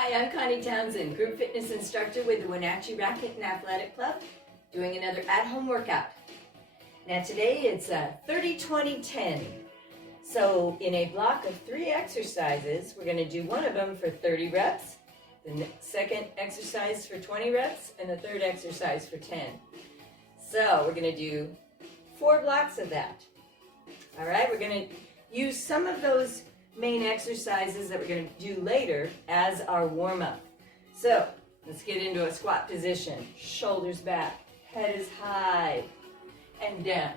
Hi, I'm Connie Townsend, group fitness instructor with the Wenatchee Racquet Athletic Club, doing another at-home workout. Now today it's 30-20-10. So in a block of 3 exercises, we're going to do one of them for 30 reps, the second exercise for 20 reps, and the third exercise for 10. So we're going to do 4 blocks of that. All right, we're going to use some of those main exercises that we're going to do later as our warm-up. So let's get into a squat position. Shoulders back, head is high, and down,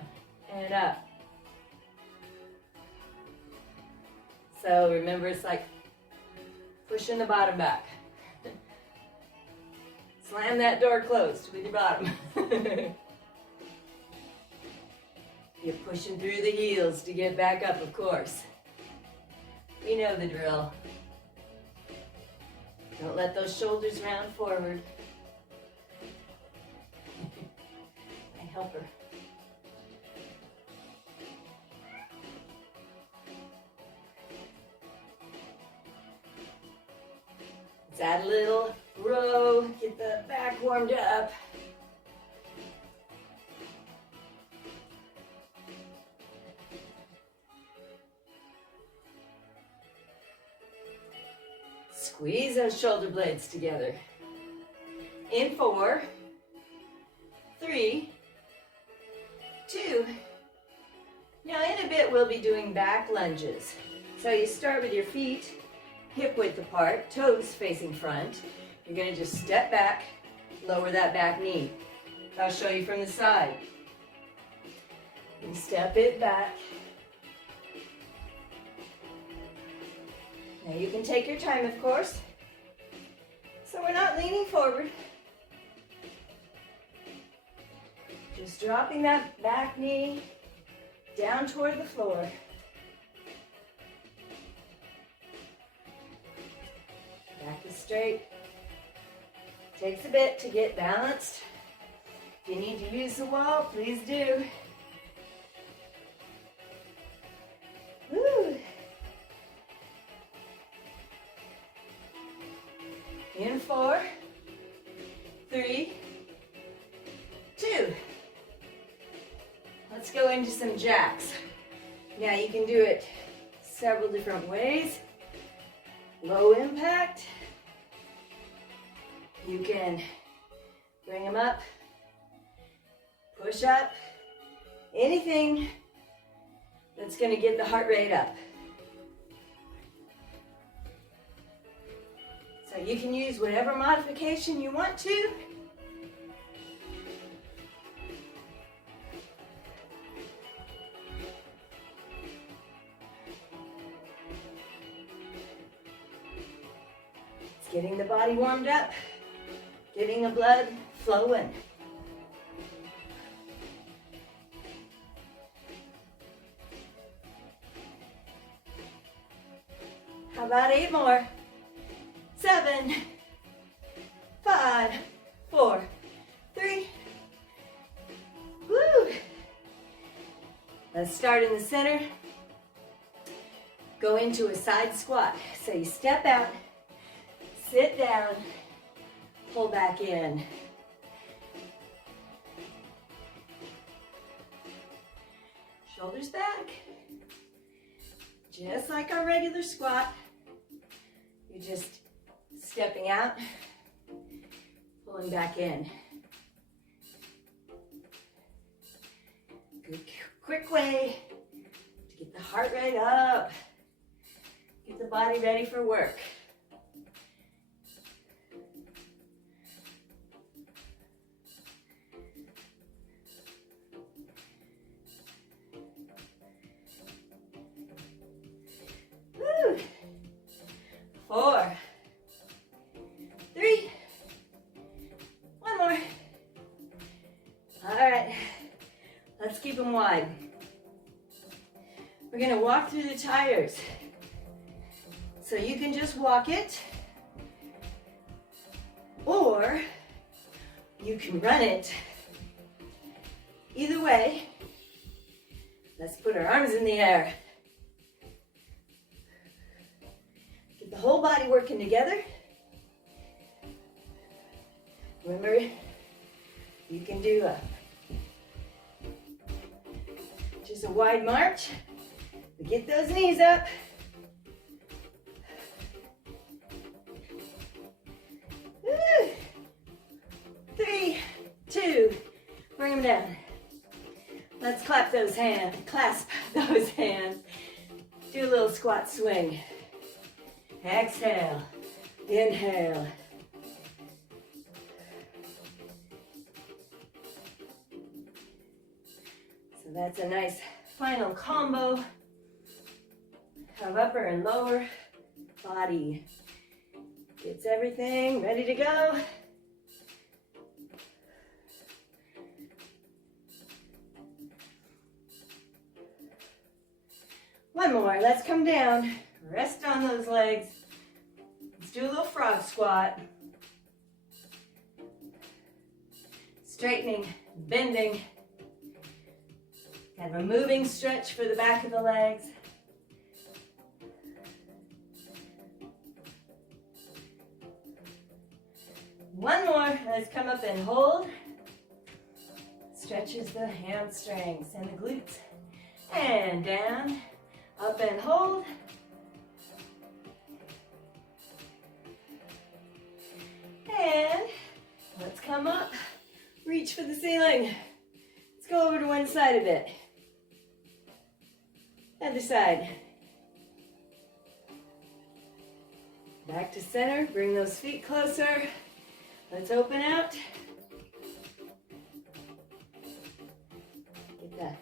and up. So remember, it's like pushing the bottom back. Slam that door closed with your bottom. You're pushing through the heels to get back up, of course. We know the drill. Don't let those shoulders round forward. My helper. Let's add a little row, get the back warmed up. Squeeze those shoulder blades together. In 4, 3, 2. Now in a bit we'll be doing back lunges. So you start with your feet hip width apart, toes facing front. You're going to just step back, lower that back knee. I'll show you from the side. And step it back. Now you can take your time, of course. So we're not leaning forward. Just dropping that back knee down toward the floor. Back is straight. Takes a bit to get balanced. If you need to use the wall, please do. Woo. In 4, 3, 2. Let's go into some jacks. Now you can do it several different ways. Low impact. You can bring them up, push up, anything that's going to get the heart rate up. So you can use whatever modification you want to. It's getting the body warmed up, getting the blood flowing. How about 8 more? 7, 5, 4, 3. Woo! Let's start in the center. Go into a side squat. So you step out, sit down, pull back in. Shoulders back. Just like our regular squat. You're just stepping out, pulling back in. Good, quick way to get the heart rate up, get the body ready for work. Woo! 4, 3, 1 more. All right, let's keep them wide. We're gonna walk through the tires. So you can just walk it, or you can run it. Either way, let's put our arms in the air. Get the whole body working together. Remember, you can do just a wide march, but get those knees up. Woo. 3, 2, bring them down. Let's clasp those hands. Do a little squat swing. Exhale, inhale. So that's a nice final combo of upper and lower body. Gets everything ready to go. One more, let's come down, rest on those legs. Let's do a little frog squat. Straightening, bending. Kind of a moving stretch for the back of the legs. One more, let's come up and hold. Stretches the hamstrings and the glutes. And down. Up and hold. And let's come up. Reach for the ceiling. Let's go over to one side of it. Other side. Back to center. Bring those feet closer. Let's open out. Get that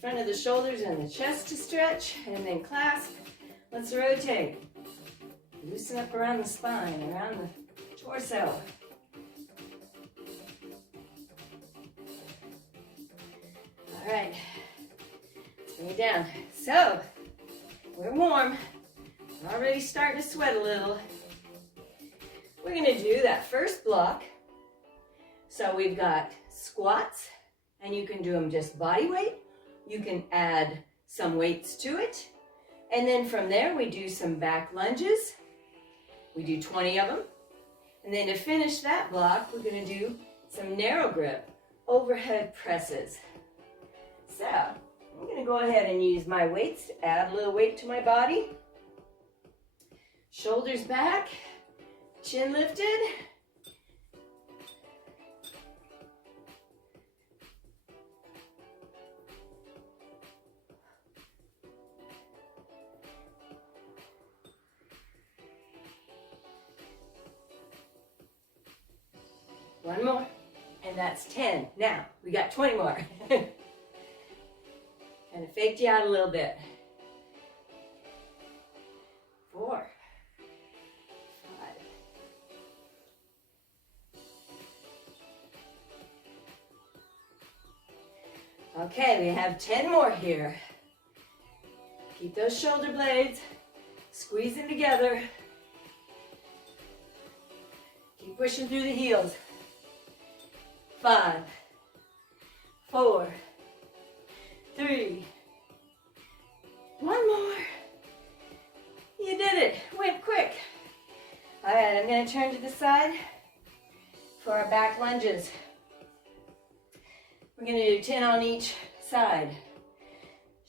front of the shoulders and the chest to stretch, and then clasp. Let's rotate. Loosen up around the spine, around the torso. All right, let's bring it down. So, we're warm. We're already starting to sweat a little. We're gonna do that first block. So we've got squats, and you can do them just body weight. You can add some weights to it. And then from there, we do some back lunges. We do 20 of them. And then to finish that block, we're gonna do some narrow grip overhead presses. So, I'm gonna go ahead and use my weights to add a little weight to my body. Shoulders back, chin lifted. One more, and that's 10. Now, we got 20 more. Kind of faked you out a little bit. 4, 5. Okay, we have 10 more here. Keep those shoulder blades squeezing together. Keep pushing through the heels. 5, 4, 3. One more. You did it. Went quick. All right, I'm going to turn to the side for our back lunges. We're going to do 10 on each side.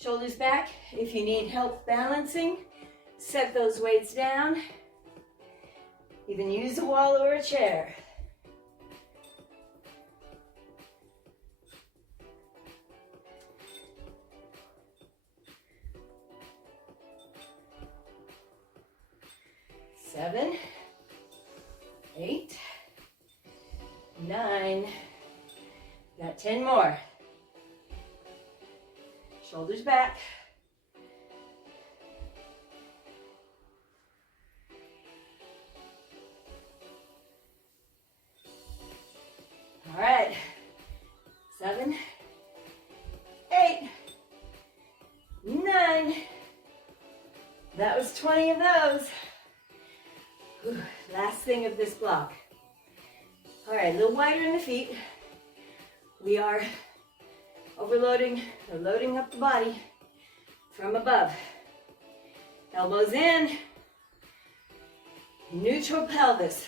Shoulders back. If you need help balancing, set those weights down. You can use a wall or a chair. Seven, 8, 9. Got 10 more. Shoulders back. All right. 7, 8, 9. That was 20 of those. Whew, last thing of this block. All right, a little wider in the feet. We are overloading or loading up the body from above. Elbows in, neutral pelvis.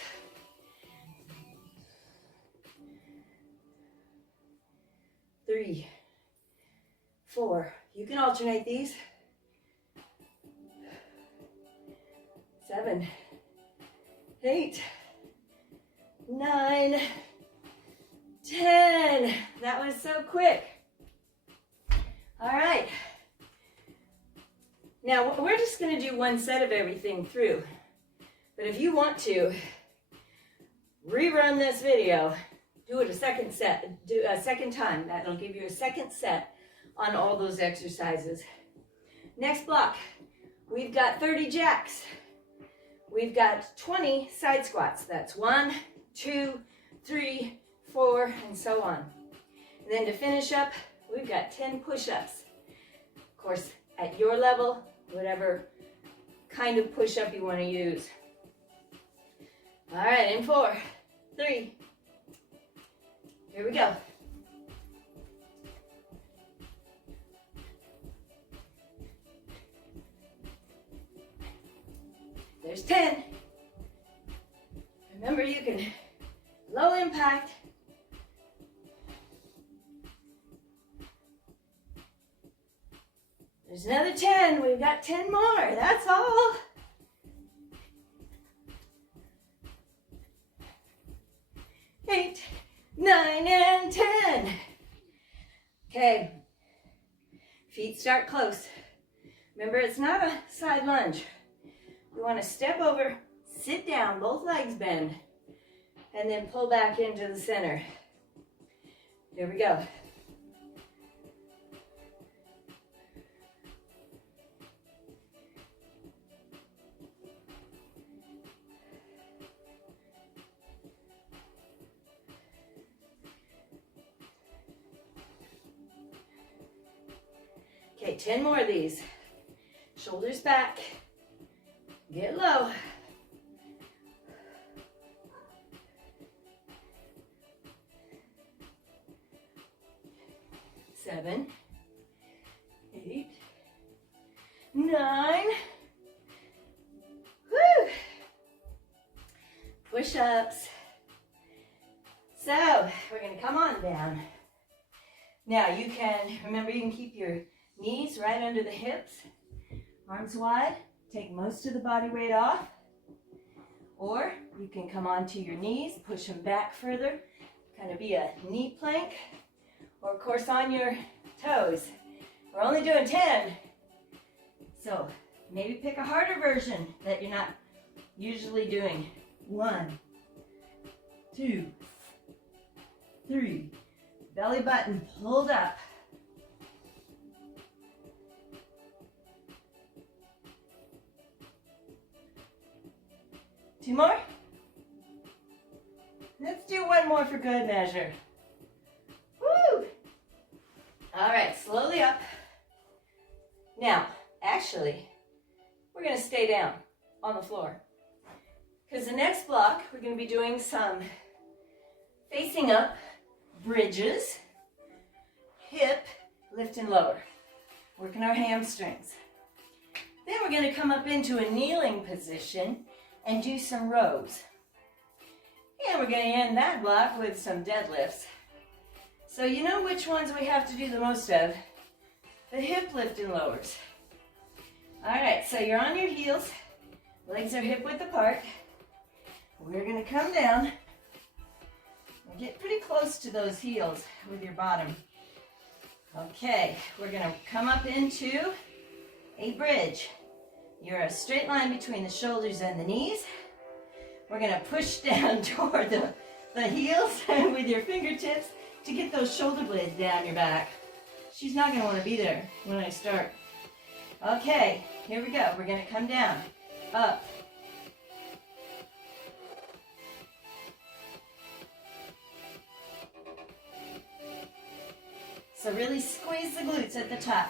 3, 4. You can alternate these. 7, 8, 9, 10. That was so quick. All right. Now, we're just going to do one set of everything through. But if you want to rerun this video, do it a second set, do a second time. That'll give you a second set on all those exercises. Next block, we've got 30 jacks. We've got 20 side squats. That's 1, 2, 3, 4, and so on. And then to finish up, we've got 10 push-ups. Of course, at your level, whatever kind of push-up you want to use. All right, in 4, 3. Here we go. There's 10. Remember, you can low impact. There's another 10. We've got 10 more. That's all. Eight, 9, and 10. Okay. Feet start close. Remember, it's not a side lunge. You want to step over, sit down, both legs bend, and then pull back into the center. Here we go. Okay, 10 more of these. Shoulders back. Get low. Seven, 8, 9. Woo! Push-ups. So, we're going to come on down. Now, you can keep your knees right under the hips, arms wide. Take most of the body weight off, or you can come onto your knees, push them back further, kind of be a knee plank, or of course on your toes. We're only doing 10, so maybe pick a harder version that you're not usually doing. 1, 2, 3, belly button pulled up. 2 more. Let's do 1 more for good measure. Woo! All right, slowly up. Now, actually, we're going to stay down on the floor. Because the next block, we're going to be doing some facing up bridges, hip, lift and lower. Working our hamstrings. Then we're going to come up into a kneeling position and do some rows. And we're going to end that block with some deadlifts. So you know which ones we have to do the most of? The hip lift and lowers. All right, so you're on your heels. Legs are hip width apart. We're going to come down and get pretty close to those heels with your bottom. Okay, we're going to come up into a bridge. You're a straight line between the shoulders and the knees. We're going to push down toward the heels with your fingertips to get those shoulder blades down your back. She's not going to want to be there when I start. Okay, here we go. We're going to come down, up. So really squeeze the glutes at the top.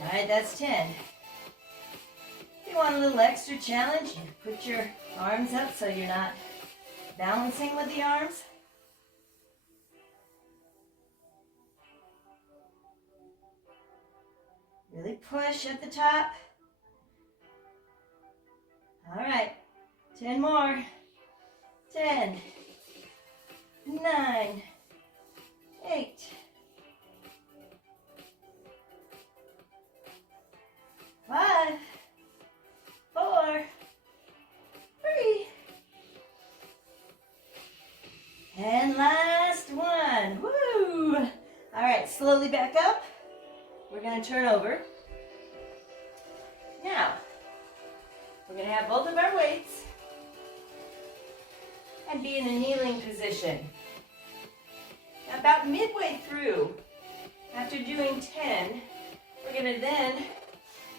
All right, that's 10. If you want a little extra challenge, you put your arms up so you're not balancing with the arms. Really push at the top. All right, 10 more. 10, 9, 8, 5, 4, 3, and last one. Woo! All right, slowly back up. We're going to turn over. Now, we're going to have both of our weights and be in a kneeling position. Now, about midway through, after doing 10, we're going to then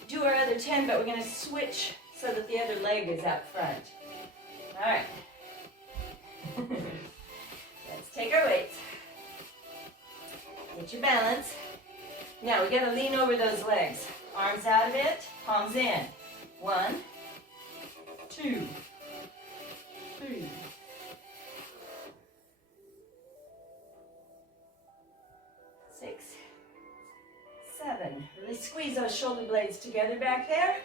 do our other 10, but we're going to switch so that the other leg is out front. All right. Let's take our weights. Get your balance. Now, we got to lean over those legs. Arms out a bit, palms in. 1, 2, 3. 6, 7. Really squeeze those shoulder blades together back there.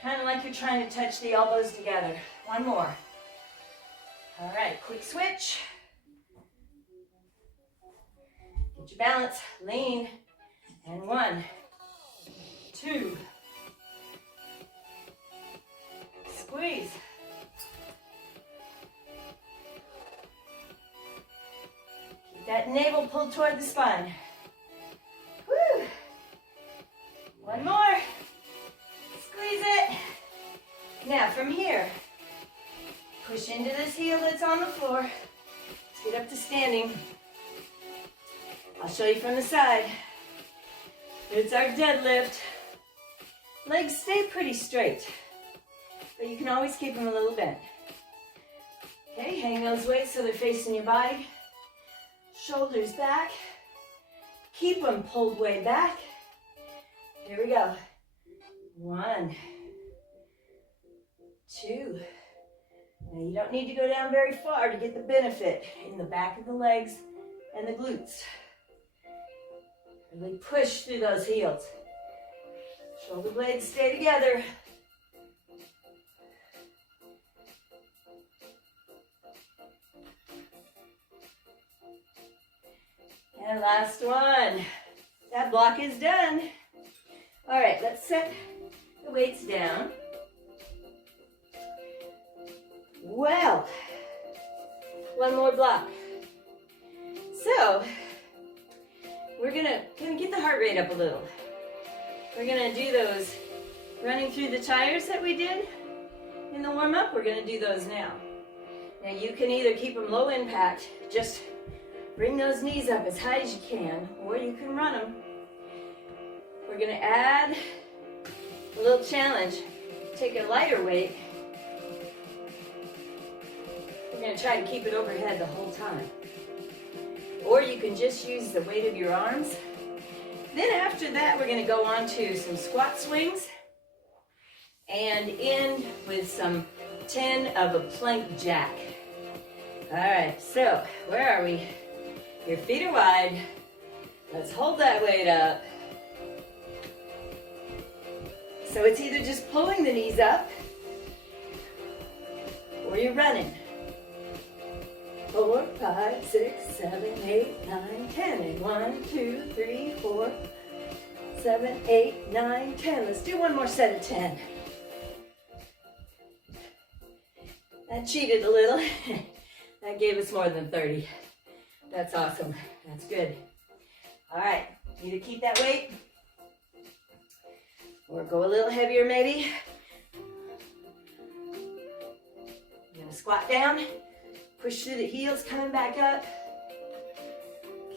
Kind of like you're trying to touch the elbows together. One more. All right, quick switch. Get your balance, lean, and 1, 2. Squeeze. Keep that navel pulled toward the spine. Woo. One more. Squeeze it. Now from here, push into this heel that's on the floor. Let's get up to standing. I'll show you from the side. It's our deadlift. Legs stay pretty straight, but you can always keep them a little bent. Okay, hang those weights so they're facing your body. Shoulders back. Keep them pulled way back. Here we go. 1, 2. Now you don't need to go down very far to get the benefit in the back of the legs and the glutes. Really push through those heels. Shoulder blades stay together. And last one. That block is done. All right, let's set the weights down. Well, one more block. So, we're gonna get the heart rate up a little. We're gonna do those running through the tires that we did in the warm-up. We're gonna do those now. Now you can either keep them low impact, just bring those knees up as high as you can, or you can run them. We're gonna add a little challenge. Take a lighter weight. We're gonna try to keep it overhead the whole time. Or you can just use the weight of your arms. Then after that, we're gonna go on to some squat swings and end with some 10 of a plank jack. All right, so where are we? Your feet are wide. Let's hold that weight up. So it's either just pulling the knees up or you're running. 4, 5, 6, 7, 8, 9, 10. And 1, 2, 3, 4, 7, 8, 9, 10. Let's do one more set of 10. That cheated a little. That gave us more than 30. That's awesome. That's good. All right, either keep that weight or go a little heavier maybe. You're gonna squat down. Push through the heels, coming back up.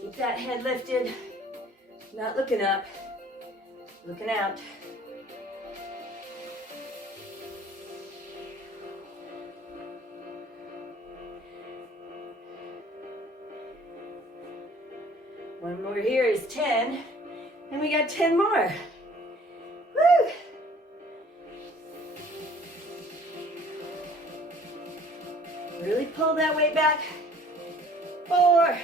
Keep that head lifted. Not looking up, looking out. One more here is 10. And we got 10 more. Woo! Really pull that weight back. 4,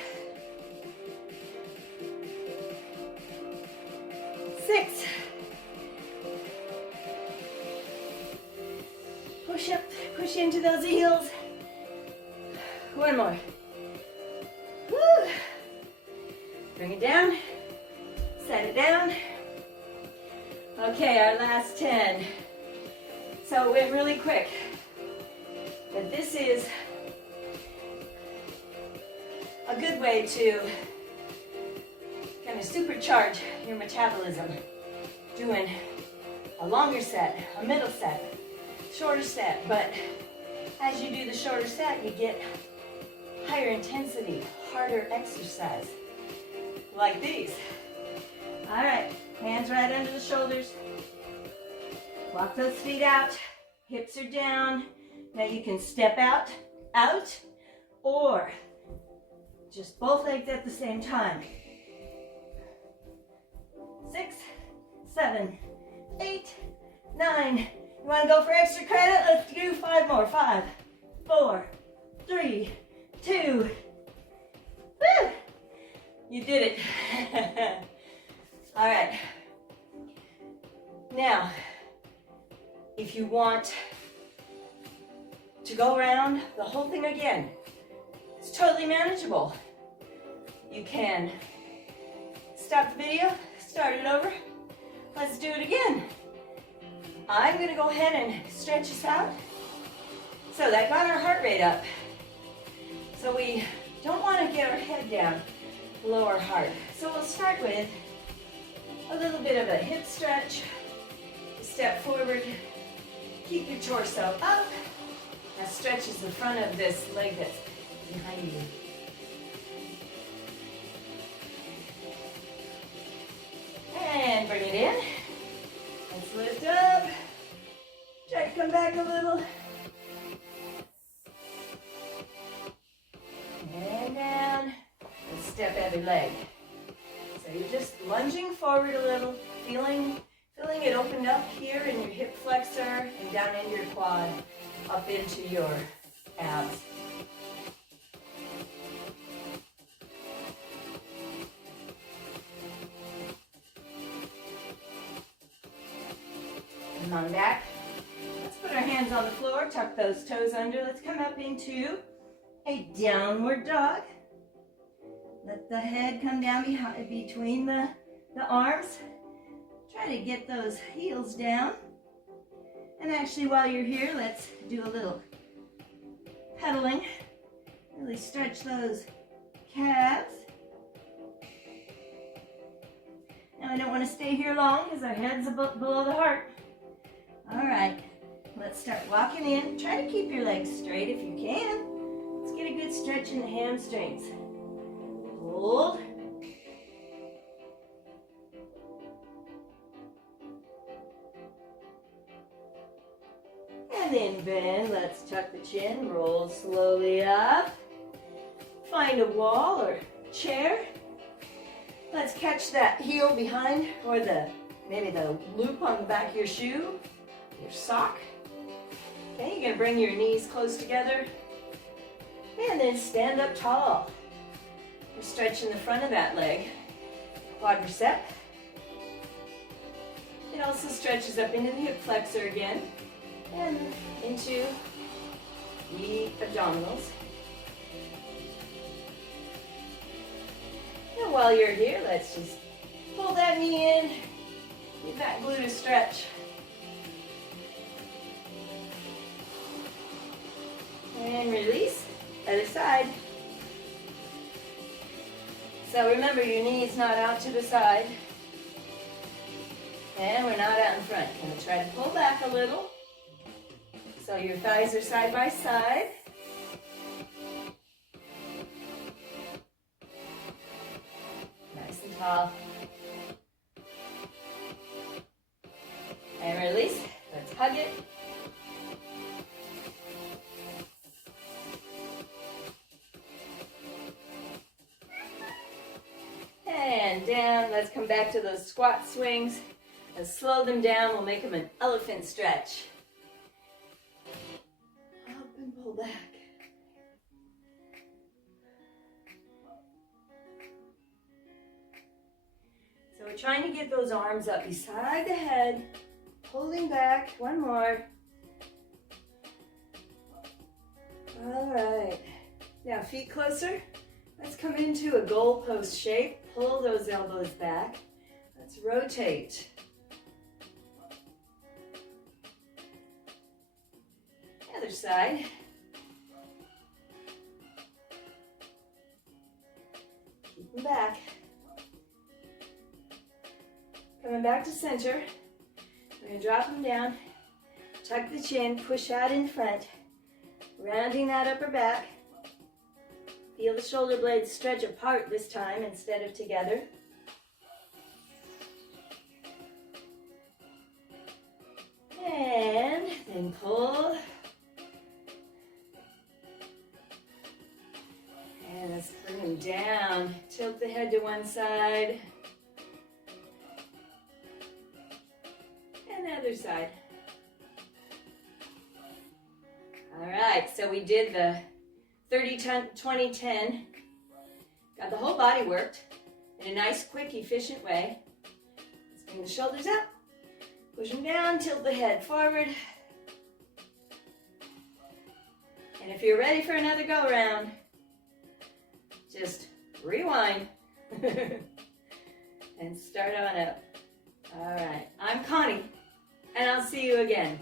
6. Push up, push into those heels. One more. Woo. Bring it down. Set it down. Okay, our last 10. So it went really quick. But this is a good way to kind of supercharge your metabolism. Doing a longer set, a middle set, shorter set, but as you do the shorter set, you get higher intensity, harder exercise, like these. All right, hands right under the shoulders. Walk those feet out, hips are down. Now you can step out, or just both legs at the same time. 6, 7, 8, 9. You want to go for extra credit? Let's do 5 more. 5, 4, 3, 2. Woo! You did it. All right. Now, if you want to go around the whole thing again, it's totally manageable. You can stop the video, start it over. Let's do it again. I'm gonna go ahead and stretch us out. So that got our heart rate up. So we don't want to get our head down below our heart. So we'll start with a little bit of a hip stretch. Step forward, keep your torso up. That stretches the front of this leg that's behind you. And bring it in. Let's lift up. Try to come back a little. And down. And step every leg. So you're just lunging forward a little, feeling it open up here in your hip flexor and down into your quad, up into your abs. Come on back. Let's put our hands on the floor, tuck those toes under. Let's come up into a downward dog. Let the head come down behind, between the arms. Try to get those heels down. And actually, while you're here, let's do a little pedaling. Really stretch those calves. Now, I don't want to stay here long because our head's below the heart. All right, let's start walking in. Try to keep your legs straight if you can. Let's get a good stretch in the hamstrings. Hold. And then bend. Let's tuck the chin. Roll slowly up. Find a wall or chair. Let's catch that heel behind, or maybe the loop on the back of your shoe, your sock. Okay, you're gonna bring your knees close together. And then stand up tall. We're stretching the front of that leg, quadricep. It also stretches up into the hip flexor again and into the abdominals. And while you're here, let's just pull that knee in, give that glute a stretch. And release, other side. So remember, your knee's not out to the side. And we're not out in front. Gonna try to pull back a little. So your thighs are side by side. Nice and tall. And release. Let's hug it. And down. Let's come back to those squat swings. Let's slow them down. We'll make them an elephant stretch. Up and pull back. So we're trying to get those arms up beside the head, pulling back. One more. All right. Now feet closer. Let's come into a goalpost shape. Pull those elbows back. Let's rotate. Other side. Keep them back. Coming back to center. We're going to drop them down. Tuck the chin, push out in front. Rounding that upper back. Feel the shoulder blades stretch apart this time instead of together. And then pull. And let's bring them down. Tilt the head to one side. And the other side. All right, so we did the 30-20-10. Got the whole body worked in a nice, quick, efficient way. Let's bring the shoulders up. Push them down, tilt the head forward. And if you're ready for another go around, just rewind and start on up. All right, I'm Connie, and I'll see you again.